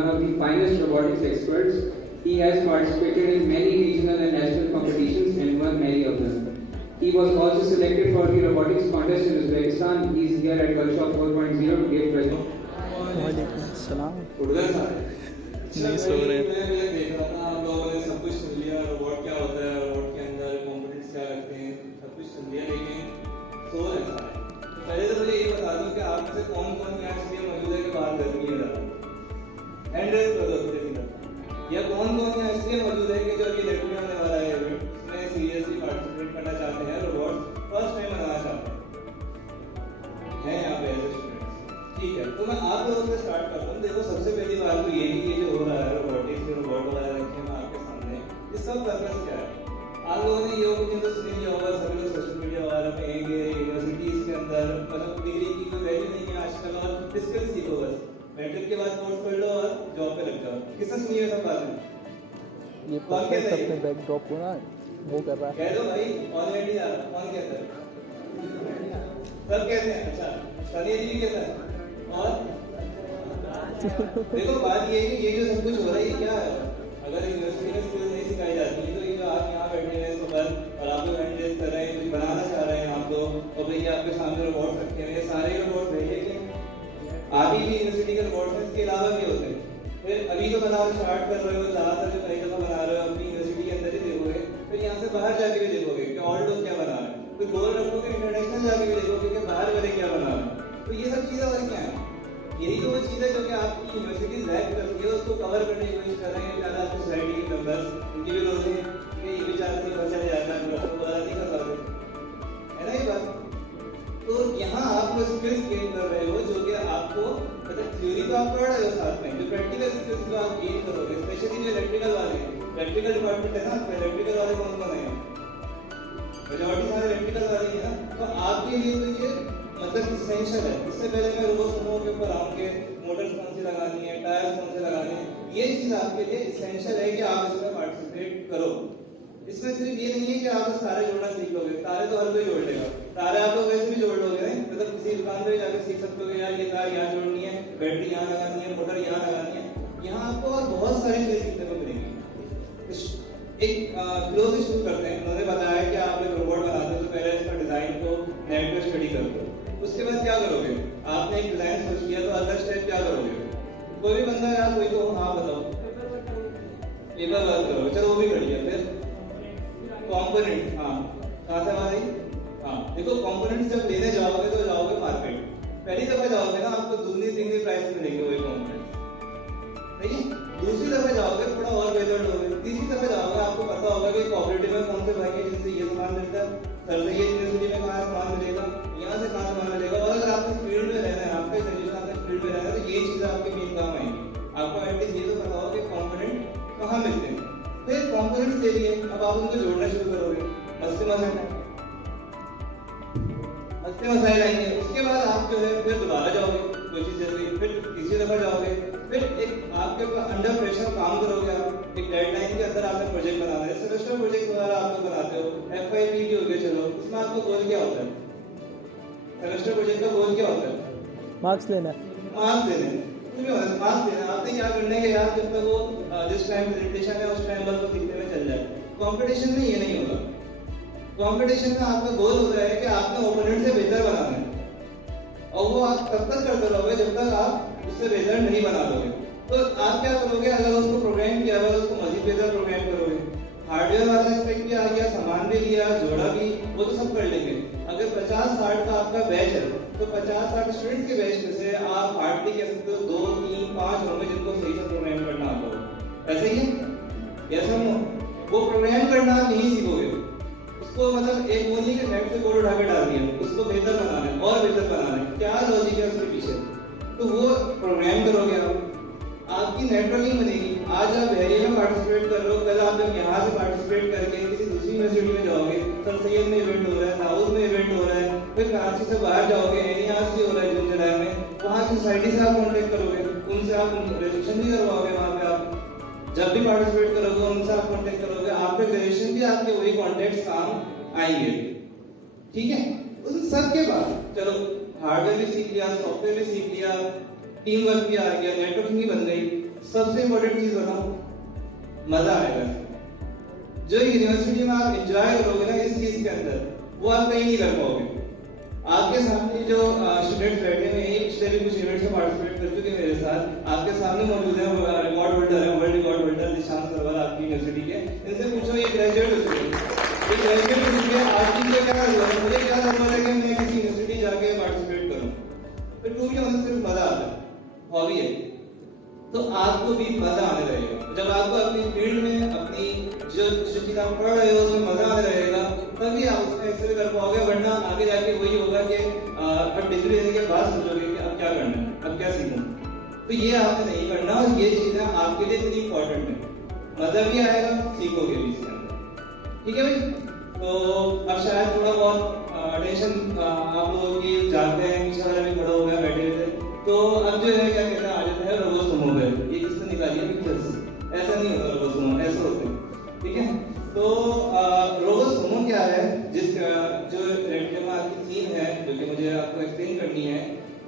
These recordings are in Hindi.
one of the finest robotics experts. He has participated in many regional and national competitions and won many of them. He was also selected for the robotics contest in Uzbekistan. He is here at Workshop 4.0 to give present. वालेकुम सलाम। नहीं सो रहे मैं देख रहा था आप लोगों ने सब कुछ सुन लिया रोबोट क्या होता है रोबोट के अंदर कंपोनेंट्स क्या लगते हैं सब कुछ सुन लिया लेकिन सो रहे सारे तो पहले तो मुझे ये बता दो कि आप से कौन कौन यहाँ इसलिए मौजूद है कि बात करनी है ज़्यादा हैंड रेस कर दो सीधा या कौन कौन यहाँ इसलिए मौजूद है कि जो अभी इलेक्ट्रिक होने वाला है इवेंट उसमें सीरियसली पार्टिसिपेट करना चाहते हैं रोबोट फर्स्ट टाइम बनाना चाहते हैं यहाँ पे ऐसे ठीक है तो मैं आप लोगों से स्टार्ट करता हूँ। देखो सबसे पहली बात तो ये कि ये जो हो रहा है रोबोटिक्स जो रोबोट वगैरह रखे हैं आपके सामने इसका पर्पस क्या है। आप लोगों ने ये होगा तो सुन लिया होगा सभी लोग सोशल मीडिया वगैरह पे यूनिवर्सिटीज के अंदर मतलब डिग्री की कोई वैल्यू नहीं है आजकल और स्किल सीखो बस मैट्रिक के बाद कोर्स कर लो और जॉब पे लग जाओ। किसने सुनी है सब बातें ये परफेक्ट अपने बैकड्रॉप को ना वो कर रहा है कह दो भाई ऑलरेडी कौन कहता है सब कहते हैं। अच्छा सनी जी कहता है और देखो बात ये है कि ये जो सब कुछ हो रहा है क्या है अगर यूनिवर्सिटी में स्किल्स नहीं सिखाई जाती है तो ये जो आप यहाँ बैठे हैं सुबह और आप लोग हैंड रेस कर रहे हैं कुछ बनाना चाह रहे हैं आप लोग और भैया आपके सामने रोबोट रखे हुए हैं सारे रोबोट है लेकिन आप ही यूनिवर्सिटी के रोबोट हैं इसके अलावा भी होते हैं फिर अभी तो बनाना स्टार्ट कर रहे हो ज़्यादातर जो कई दफ़ा बना रहे हो अपनी यूनिवर्सिटी के अंदर ही देखोगे फिर यहाँ से बाहर जाके भी देखोगे कि और लोग क्या बना रहे हैं फिर गोल रखोगे इंटरनेशनल जाके भी देखोगे कि बाहर वाले क्या बना रहे हैं तो ये सब चीज़ें और क्या है यही तो वो चीज़ है जो कि आपकी यूनिवर्सिटी लैक करती है उसको कवर करने की कोशिश कर रहे हैं ज़्यादा आपकी सोसाइटी के मेंबर्स उनकी भी रोज़ है कि ये बेचारे से खर्चा नहीं आता है तो बड़ा नहीं कर पाते है ना ये बात। तो यहाँ आप वो स्किल्स गेन कर रहे हो जो कि आपको मतलब थ्योरी तो आप पढ़ रहे हो साथ में जो प्रैक्टिकल स्किल्स जो आप गेन करोगे स्पेशली जो इलेक्ट्रिकल वाले इलेक्ट्रिकल डिपार्टमेंट है ना इलेक्ट्रिकल वाले कौन कौन है मेजॉरिटी सारे इलेक्ट्रिकल वाले ही है ना तो आपके लिए तो ये मतलब इसेंशियल है। इससे पहले मैं रोबोट समूह के ऊपर आऊँगे मोटर्स कौन सी लगानी है टायर्स कौन से लगाने हैं ये चीज़ आपके लिए इसेंशियल है कि आप इसमें पार्टिसिपेट करो। इसमें सिर्फ ये नहीं है कि आप तारे जोड़ना सीख लोगे तारे तो हर कोई जोड़ लेगा तारे आप लोग वैसे भी जोड़ लोगे मतलब किसी दुकान पर जाकर सीख सकते हो यार ये तार यहाँ जोड़नी है बैटरी यहाँ लगानी है मोटर यहाँ लगानी है यहाँ आपको और बहुत सारी चीज़ें सीखने को मिलेंगी। एक फ्लो से शुरू करते हैं। उन्होंने बताया कि आप एक रोबोट बनाते हो तो पहले इसका डिज़ाइन को नेट पर स्टडी करते हो उसके बाद क्या करोगे आपने एक डिजाइन सोच लिया तो अगला स्टेप क्या करोगे कोई भी बंदा यार कोई तो हाँ बताओ पेपर वर्क करोगे चलो वो भी कर लिया फिर कंपोनेंट हाँ कहाँ से हमारी हाँ देखो कंपोनेंट्स जब लेने जाओगे तो जाओगे मार्केट पहली दफा जाओगे ना आपको दूसरी तीसरी प्राइस में लेंगे वही कंपोनेंट्स सही है दूसरी दफा जाओगे थोड़ा और बेहतर लोगे तीसरी दफा जाओगे आपको पता होगा कि कोऑपरेटिव में कौन से भाई है जिनसे ये सामान मिलता है सर से ये यूनिवर्सिटी में कहाँ सामान मिलेगा यहाँ से कहाँ सामान मिलेगा और अगर आपको फील्ड में रहना है आपके सजेशन आपके फील्ड में रहना है तो ये चीज़ें आपके मेन काम आएंगी। आपको एटलीस्ट ये तो पता हो कि कंपोनेंट कहाँ मिलते हैं फिर कंपोनेंट्स ले लिए अब आप उनको जोड़ना शुरू करोगे मस्ते मसाइल आएंगे उसके बाद आप जो है फिर दोबारा जाओगे कोई चीज़ जल्दी फिर तीसरी दफा जाओगे फिर एक आपके अंडर प्रेशर काम करोगे आप एक डेडलाइन के अंदर आपने प्रोजेक्ट बनाना है सेमेस्टर प्रोजेक्ट वगैरह आप लोग बनाते हो FYP भी हो गया चलो इसमें आपका गोल क्या होता है सेमेस्टर प्रोजेक्ट का गोल क्या होता है मार्क्स लेना मार्क्स देने मार्क्स देना आपने क्या करना है कि यार जब तक वो जिस टाइम प्रेजेंटेशन है उस टाइम बस वो दिखने में चल जाए। कंपटीशन में ये नहीं होगा कंपटीशन में आपका गोल होता है कि आपने ओपोनेंट से बेहतर बनाना है और वो आप तब तक करते रहोगे जब तक आप उससे बेहतर नहीं बना लोगे। तो आप क्या करोगे अगर उसको प्रोग्राम किया हुआ उसको मजीद बेहतर प्रोग्राम करोगे हार्डवेयर वाला एस्पेक्ट भी आ गया सामान भी लिया जोड़ा भी वो तो सब कर लेंगे। अगर 50-60 का आपका बैच है तो 50-60 स्टूडेंट्स के बैच में से आप हार्डली कह सकते हो 2, 3, 5 होंगे जिनको सही से प्रोग्राम करना आता हो ऐसे ही है ऐसा वो प्रोग्राम करना आप नहीं सीखोगे उसको मतलब एक वो नहीं कि नेट से कोड उठा के डाल दिया उसको बेहतर बनाना है और बेहतर बनाना है क्या लॉजिक है उसके पीछे तो वो प्रोग्राम करोगे आप आपकी नेटवर्किंग बनेगी। आज आप वेरिए में पार्टिसिपेट कर रहे हो कल आप जब यहाँ से पार्टिसिपेट करके किसी दूसरी यूनिवर्सिटी में जाओगे सर सैयद में इवेंट हो रहा है दाऊद में इवेंट हो रहा है फिर कराची से बाहर जाओगे NERC हो रहा है जून जुलाई में वहाँ की सोसाइटी से आप कॉन्टेक्ट करोगे उनसे आप रजिस्ट्रेशन भी करवाओगे वहाँ पे आप जब भी पार्टिसिपेट करोगे उनसे आप कॉन्टेक्ट करोगे आपके ग्रेजुएशन भी आपके वही कॉन्टेक्ट काम आएंगे ठीक है। उन सब के बाद चलो हार्डवेयर भी सीख लिया सॉफ्टवेयर भी सीख लिया टीम वर्क भी आ गया नेटवर्किंग भी बन गई सबसे इम्पोर्टेंट चीज बताऊं, मजा आएगा। जो यूनिवर्सिटी में आप एंजॉय करोगे ना इस चीज के अंदर, वो आप कहीं नहीं कर पाओगे। आपके सामने जो स्टूडेंट्स बैठे हैं, पिछले भी कुछ इवेंट्स में पार्टिसिपेट कर चुके मेरे साथ, आपके सामने मौजूद है, रिकॉर्ड होल्डर है, world record holder Nishant Sarwar आपकी यूनिवर्सिटी के। इनसे पूछो ये ग्रेजुएट हो चुके हैं, ये ग्रेजुएट हो चुके हैं, आज की क्या जरूरत है, मुझे क्या जरूरत है कि मैं किसी यूनिवर्सिटी जाके पार्टिसिपेट करूं। तो टू बी ऑनेस्ट सिर्फ मजा आता है, हॉबी है, तो आपको भी मजा आने लगेगा। जब आपको अपनी फील्ड में अपनी जो चीज आप पढ़ रहे हो उसमें मजा आने लगेगा, तभी आप उसमें एक्सेल कर पाओगे। वरना आगे जाके वही होगा कि अब डिग्री लेने के बाद सोचोगे कि अब क्या करना है, अब क्या सीखूं। तो ये आपने नहीं करना, और ये चीजें आपके लिए इतनी इंपॉर्टेंट है। मजा भी आएगा, सीखोगे भी इसके अंदर। ठीक है भाई, तो अब शायद थोड़ा बहुत टेंशन आप लोगों की जानते हैं, पीछे वाला भी खड़ा हो गया बैठे हुए थे। तो अब जो है क्या कहते हैं, आ जाता है रोबोसोमो पे। ये किसने निकाली है पिक्चर्स? ऐसा नहीं होता रोबोसोमो, ऐसा होते हैं। ठीक है, तो रोबोसोमो क्या है, जिस जो रेंटमा की थीम है, जो कि मुझे आपको एक्सप्लेन करनी है,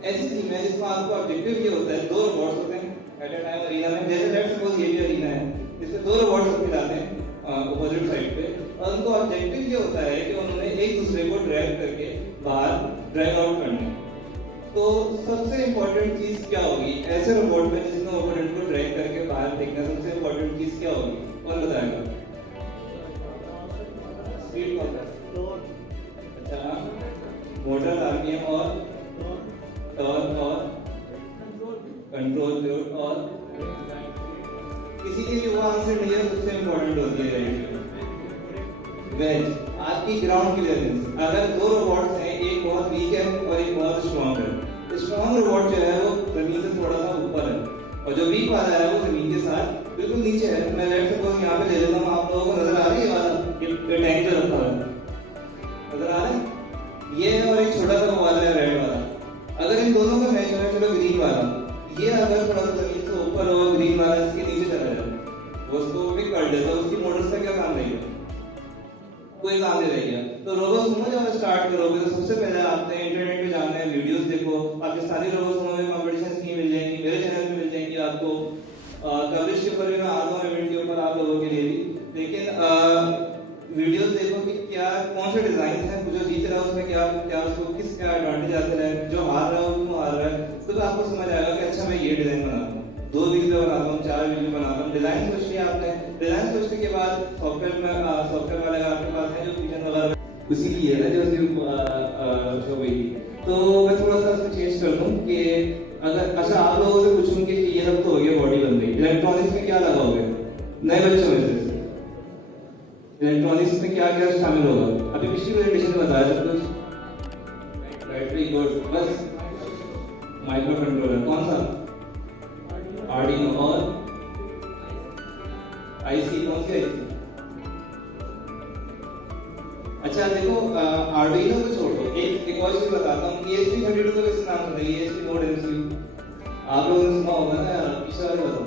ऐसी थीम है जिसमें आपको ऑब्जेक्टिव ये होता है, दो रोबोट्स होते हैं एट अ टाइम अरीना में। जैसे लेट्स सपोज ये भी अरीना है, इसमें दो रोबोट्स रखे जाते हैं अपोजिट साइड पे, और उनको ऑब्जेक्टिव ये होता है कि उन्होंने एक दूसरे को ड्रैग करके बाहर ड्रैग आउट करना है। तो सबसे इंपॉर्टेंट चीज क्या होगी ऐसे रोबोट में जिसमें ओपोनेंट को ड्रैग करके बाहर फेंकना? सबसे इंपॉर्टेंट चीज क्या होगी, कौन बताएगा? स्पीड कौन है? अच्छा, मोटर, आरपीएम और टॉर्क और कंट्रोल फ्लूइड, और किसी के लिए वो आंसर नहीं है। सबसे इंपॉर्टेंट होती है वेज, आपकी ग्राउंड क्लियरेंस। अगर दो रोबोट्स हैं, एक बहुत वीक है और एक बहुत स्ट्रॉन्ग है, स्ट्रॉन्ग रोबोट जो है वो जमीन से थोड़ा सा ऊपर है, और जो वीक वाला है वो जमीन के साथ बिल्कुल नीचे है। मैं लेट्स सपोज यहाँ पे ले लेता हूँ, आप लोगों को नजर आ रही है वाला ये टैंक जो रखा है, नजर आ रहा है? ये है, और एक छोटा सा वाला है रेड वाला। अगर इन दोनों का मैच है, चलो ग्रीन वाला, ये अगर थोड़ा सा जमीन से ऊपर हो, ग्रीन वाला इसके नीचे चला जाए, वो उसको पिक कर देता है, उसकी मोटर्स का क्या काम रहेगा? कोई काम नहीं रह गया। तो रोबोसोमो जब स्टार्ट करोगे तो सबसे पहले आपने इंटरनेट पे जाना है, वीडियोस देखो, पाकिस्तानी रोबोसोमो में कंपटीशंस की मिल जाएंगी, मेरे चैनल पे मिल जाएंगी आपको। कवरेज के ऊपर भी मैं आता हूँ, इवेंट के ऊपर आप लोगों के लिए भी। लेकिन वीडियोस देखो कि क्या कौन से डिजाइन है, जो जीत रहा है उसमें क्या क्या उसको किस क्या एडवांटेज हासिल है, जो हार रहा है वो क्यों हार रहा है, तो आपको समझ आएगा कि अच्छा मैं ये डिजाइन बनाता हूँ, 2 वीडियो बनाता हूँ, 4 वीडियो बनाता हूँ। डिजाइन सोच लिया आपने, डिजाइन सोचने के बाद सॉफ्टवेयर में सॉफ्टवेयर वाले आपके पास है जो फीचर वगैरह उसी की है ना जो वही। तो मैं थोड़ा सा उसको चेंज कर दूं कि अगर अच्छा आप लोगों से पूछूं कि ये सब तो हो गया, बॉडी बन गई, इलेक्ट्रॉनिक्स में क्या लगाओगे नए बच्चों में से? इलेक्ट्रॉनिक्स में क्या क्या शामिल होगा? अभी पिछली प्रेजेंटेशन में बताया सब कुछ, बैटरी बोर्ड, बस माइक्रो कंट्रोलर, कौन सा? आर्डिनो, और आईसी कौन सी आईसी? अच्छा देखो, आर्डिनो को छोड़ो, एक और चीज बताता हूँ। ESP32 का किसका नाम सुना है? ESP नोड MCU आप लोगों ने सुना होगा ना यार, पिछले वाले बताओ,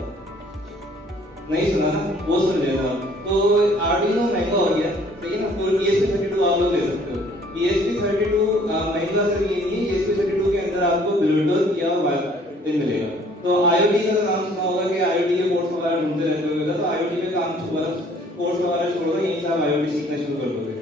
नहीं सुना ना, वो सुन लेना। तो आर्डिनो महंगा हो गया, ठीक है ना, तो ESP32 आप लोग ले सकते हो। ESP32 महंगा सिर्फ ये नहीं, ESP32 के अंदर आपको ब्लूटूथ या वाईफाई मिलेगा। तो IoT का नाम सुना होगा कि IoT के पोर्ट्स वगैरह ढूंढते रहते होगे, तो IoT में काम पोर्ट्स वगैरह छोड़ दो, यहीं से आप IoT सीखना शुरू कर दोगे।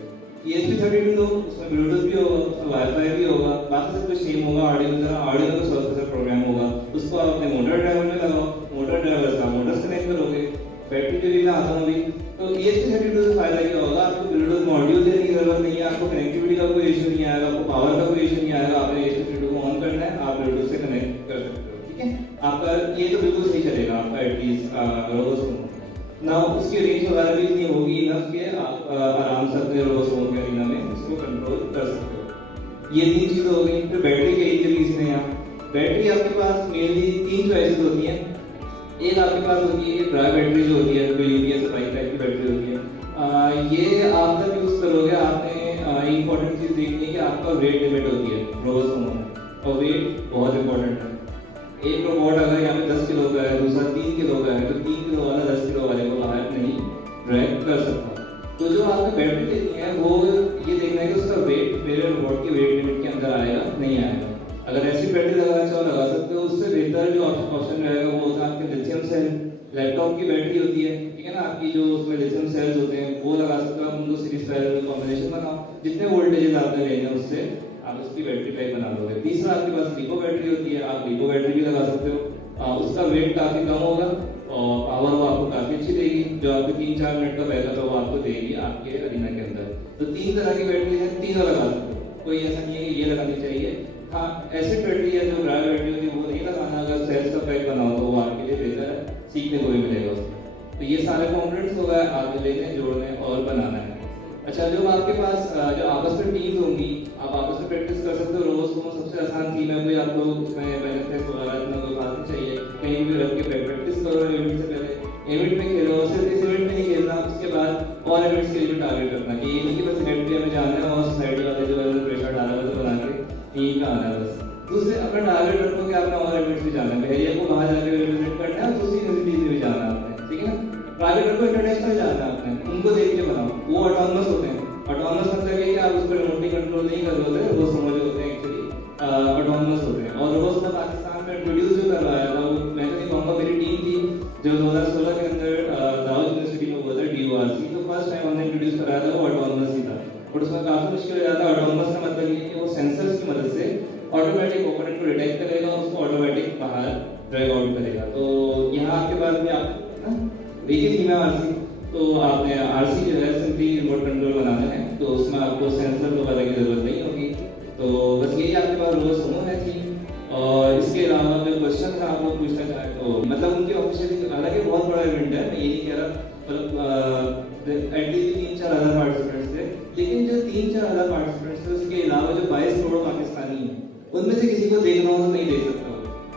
ESP32 तो उसमें ब्लूटूथ भी होगा, उसमें वाईफाई भी होगा, बाकी सब कुछ सेम होगा। आर्डिनो का सॉफ्टवेयर प्रोग्राम होगा, उसको आप अपने मोटर ड्राइवर में लगाओ, मोटर ड्राइवर से मोटर कनेक्ट करोगे, बैटरी के लिए मैं आता हूँ अभी। तो ESP32 से फायदा क्या होगा? आपको ब्लूटूथ मॉड्यूल देने की जरूरत नहीं है, आपको कनेक्टिविटी का कोई इशू नहीं आएगा, आपको पावर का कोई इशू नहीं आएगा। आपने ESP32 को ऑन करना है, आप ब्लूटूथ से कनेक्ट कर सकते हो, ठीक है? आपका ये तो बिल्कुल सही चलेगा आपका एटलीस्ट रोबोसोमो ना, उसकी रेंज वगैरह भी इतनी होगी ना कि आप आराम से अपने रोबोसोमो के एरिना में इसको कंट्रोल कर सकते हो। ये 3 चीजें हो गई। फिर बैटरी के एक चीज इसमें यहाँ बैटरी आपके पास मेनली 3 चॉइसेस होती हैं। एक आपके पास होती है ड्राई बैटरी जो होती है, जो यूपीएस टाइप की बैटरी होती है। ये आप जब यूज करोगे आपने इंपॉर्टेंट चीज देखनी है कि आपका वेट लिमिट होती है रोबोसोमो में, और वेट बहुत इंपॉर्टेंट है। एक रोबोट अगर यहाँ पे 10 किलो का है, दूसरा 3 किलो का है, तो 3 किलो वाला 10 किलो वाले को बाहर नहीं ड्रैग कर सकता। तो जो आपकी बैटरी लेनी है वो ये देखना है कि उसका वेट मेरे रोबोट के वेट लिमिट के अंदर आएगा नहीं आएगा। अगर ऐसी बैटरी लगाना चाहो लगा सकते हो। उससे बेहतर जो ऑप्शन रहेगा वो होता है आपके लिथियम सेल सेल, लैपटॉप की बैटरी होती है, ठीक है ना, आपकी जो उसमें लिथियम सेल्स होते हैं वो लगा सकते हो आप, उनको सीरीज पैरेलल कॉम्बिनेशन बनाओ, जितने वोल्टेजेस आपने लेने हैं उससे आप उसकी बैटरी टाइप बना दोगे। तीसरा आपके पास लिपो बैटरी होती है, आप लिपो बैटरी भी लगा सकते हो, उसका वेट काफी कम होगा और पावर वो आपको काफी अच्छी देगी, जो आपको 3-4 मिनट का बैकअप है वो आपको देगी आपके अरीना के अंदर। तो 3 तरह की बैटरी है, तीनों लगा सकते हो, कोई ऐसा नहीं है कि ये लगानी चाहिए। हाँ, एसिड बैटरी है जो ड्राई बैटरी होती है वो नहीं लगाना, अगर सेल्स का पैक बनाओ तो वो आपके लिए बेहतर है, सीखने को भी मिलेगा उसमें। तो ये सारे कॉम्पोनेंट्स हो गए आपको लेने, जोड़ने और बनाना है। अच्छा, जो आपके पास जो आपस में टीम्स होंगी, आप आपस में प्रैक्टिस कर सकते हो रोज को, सबसे आसान थीम है, कोई आपको उसमें बेनिफिट वगैरह इतना कोई बात नहीं चाहिए, कहीं भी रख के प्रैक्टिस करो इवेंट से पहले, इवेंट में खेलो, सिर्फ इस इवेंट में नहीं खेलना, उसके बाद और इवेंट्स के लिए टारगेट रखना कि ये नहीं कि बस इवेंट में जाना है और सोसाइटी वाले जो है प्रेशर डाला है तो बना के यहीं का आना है बस। दूसरे अपना टारगेट रखो कि आपने और इवेंट्स भी जाना है, बहरिया को बाहर जाके रिप्रेजेंट करना है और दूसरी यूनिवर्सिटी में भी जाना है आपने, ठीक है ना। टारगेट रखो इंटरनेशनल जाना है आपने, उनको देख के बनाओ, वो ऑटोनमस होते हैं। ऑटोनमस मतलब है कि आप उस पर रिमोटली कंट्रोल नहीं कर रहे होते, वो समझ होते हैं एक्चुअली ऑटोनमस होते हैं। और रोज में पाकिस्तान में इंट्रोड्यूस जो करवाया था वो मैं तो नहीं कहूँगा, मेरी टीम थी जो 2016 के अंदर दाऊद यूनिवर्सिटी में हुआ था DORC, तो फर्स्ट टाइम हमने इंट्रोड्यूस कराया था वो ऑटोनमस ही था। और उसमें काफी मुश्किल हो जाता है। ऑटोनमस का मतलब ये कि वो सेंसर्स की मदद से ऑटोमेटिक ओपोनेंट को डिटेक्ट करेगा और उसको ऑटोमेटिक बाहर ड्रैग आउट करेगा। तो यहाँ आपके पास भी आप देखिए थी मैं RC, तो आपने RC जो है सिंपली रिमोट कंट्रोल बनाना है, तो उसमें आपको सेंसर वगैरह की जरूरत नहीं होगी। तो बस यही आपके पास रोज समूह है थी। और इसके अलावा जो क्वेश्चन था आप लोग पूछना चाहे तो मतलब उनकी ऑफिशियली हालांकि बहुत बड़ा इवेंट है, मैं ये नहीं कह रहा, मतलब एटलीस्ट 3-4 हज़ार पार्टिसिपेंट्स थे, लेकिन जो 3-4 हज़ार पार्टिसिपेंट्स थे उसके अलावा जो 22 करोड़ पाकिस्तानी हैं उनमें से किसी को देखना हो तो नहीं देख सकता।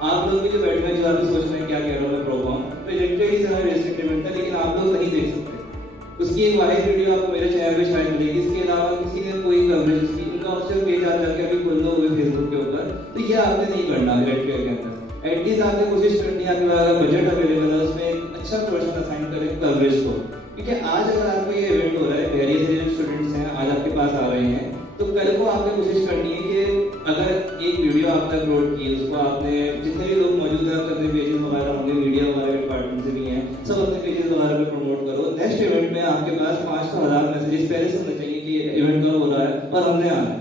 आप लोग भी जो बैठ में जो आप सोच रहे हैं क्या कह रहा हूँ मैं प्रोग्राम प्रेजेंटेड ही तरह रेस्ट्रिक्टेड इवेंट था, लेकिन आप लोग नहीं देख सकते। उसकी एक वाहिद वीडियो आपको मेरे चैनल पे शायद मिलेगी, इसके अलावा किसी ने कोई कवरेज उसकी उनका ऑफिशियल पेज आ जाके अभी खोल लो हुए फेसबुक के ऊपर, तो ये आपने नहीं करना रेड के अंदर। एटलीस्ट आपने कोशिश करनी है आपके पास बजट अवेलेबल है उसमें एक अच्छा पोर्शन असाइन करें कवरेज को, क्योंकि आज अगर आपको ये इवेंट हो रहा है, वेरियस जो स्टूडेंट्स हैं आज आपके पास आ रहे हैं, तो कल को आपने कोशिश करनी है कि अगर एक वीडियो आपने अपलोड की उसको आपने जितने भी लोग मौजूद हैं अपने पेजेस वगैरह होंगे, मीडिया वगैरह डिपार्टमेंट से भी हैं, सब अपने पेजेस वगैरह पे प्रमोट करो। नेक्स्ट इवेंट में आपके पास 500,000 मैसेजेस पहले से होने चाहिए कि इवेंट कब हो रहा है और हमने आना है।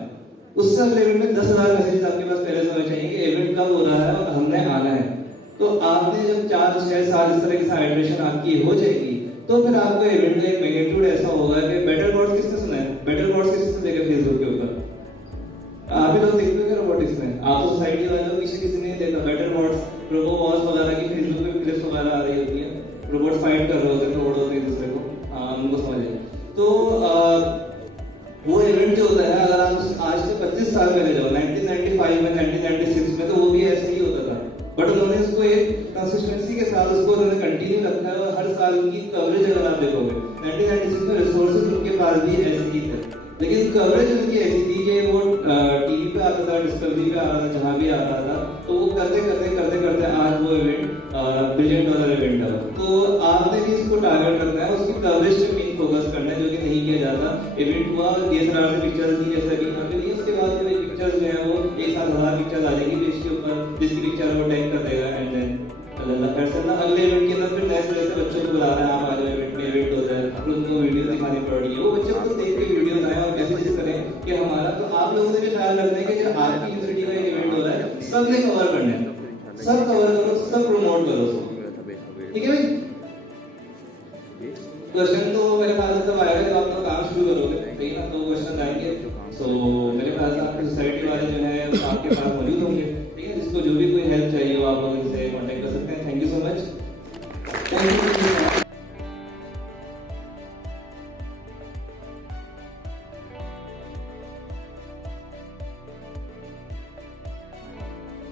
उससे अगले इवेंट में 10,000 मैसेजेस आपके पास पहले से होने चाहिए कि इवेंट कब हो रहा है और हमने आना है। तो आपने जब 4-6 साल इस तरह की हाइड्रेशन आपकी हो जाएगी तो फिर आपका इवेंट का एक मैग्नीट्यूड ऐसा होगा कि बेटर बॉट्स किसने सुना है, बेटर बॉट्स किसने देखा फेसबुक के ऊपर, आप भी लोग देखते हो रोबोटिक्स में, आप तो सोसाइटी वाले हो, किसी किसी ने देखा बेटर बॉट्स, रोबो बॉस वगैरह की फेसबुक पे क्लिप्स वगैरह आ रही होती है, रोबोट फाइट कर रहे होते हैं, रोड होते हैं दूसरे को, उनको समझे। तो वो इवेंट जो होता है अगर आप आज से 25 साल पहले जाओ 1995 में 1996 में, तो वो भी ऐसे ही होता था, बट उन्होंने उसको एक कंसिस्टेंसी के साथ उसको उन्होंने कंटिन्यू रखा है और हर साल उनकी कवरेज अगर आप देखोगे 1996 में रिसोर्सेज उनके पास भी ऐसे ही थे, लेकिन कवरेज उनकी ऐसी थी कि वो टीवी पे आता था, डिस्कवरी पे आ रहा था, जहाँ भी आ रहा था, तो वो करते करते आज वो इवेंट $1 बिलियन इवेंट है। तो आपने भी इसको टारगेट करना है, उसकी कवरेज पे मेन फोकस करना है, जो कि नहीं किया जाता। इवेंट हुआ DSLR से पिक्चर्स दी जैसे अभी यहाँ पे नहीं, उसके बाद जो पिक्चर्स जो है वो एक साथ 1000 पिक्चर्स आ जाएगी पेज के ऊपर, जिसकी पिक्चर वो टैग कर देगा एंड देन अगले इवेंट के अंदर फिर नए सिरे से बच्चों को बुला रहे हैं, आप आज इवेंट में इवेंट हो जाए, आप लोगों को वीडियो दिखानी पड़ रही है, वो बच्चे को देख के वीडियो आए और मैसेजेस करें कि हमारा, तो आप लोगों ने भी ख्याल रखना है कि जो आपकी यूनिवर्सिटी का एक इवेंट हो रहा है सबने कवर करना है, सब कवर करो, सब प्रमोट करो, ठीक है भाई। क्वेश्चन तो मेरे ख्याल से तब आएगा जब आप लोग काम शुरू करोगे, ठीक है ना, तो क्वेश्चन आएंगे, सो मेरे ख्याल से आपकी सोसाइटी वाले जो है आपके पास मौजूद होंगे, ठीक है, जिसको जो भी कोई हेल्प चाहिए हो आप लोग इनसे कॉन्टेक्ट कर सकते हैं। Thank you so much. Thank you.